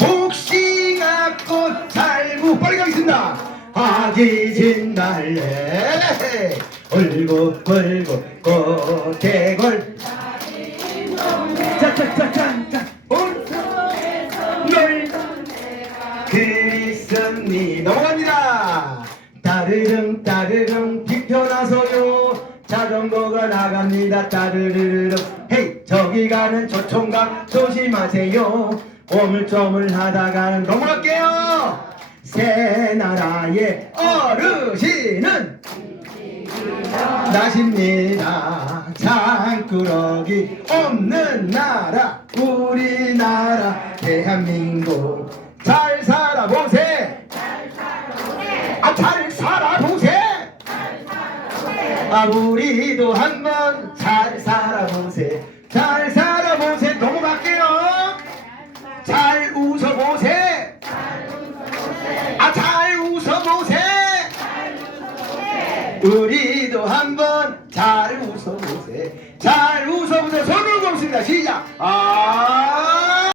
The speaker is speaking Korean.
복싱아꽃 살구 빨리 가겠습니다. 아기진 날래. 울긋불긋 꽃대걸. 짜짜짜짜짜 널 그리스니. 넘어갑니다. 따르릉 따르릉. 뒤편나서요. 자전거가 나갑니다. 따르르르릉. 헤이 저기 가는 조총각 조심하세요 오물조물 하다가는 넘어갈게요. 새 나라의 어르신은 나십니다. 장꾸러기 없는 나라 우리나라 대한민국. 잘 살아보세. 아잘 살아보세. 아 우리도 한번 잘 살아보세. 잘 살아보세. 넘어갈게요 우리도 한번 잘 웃어보세. 잘 웃어보세. 손을 꼽습니다. 시작. 아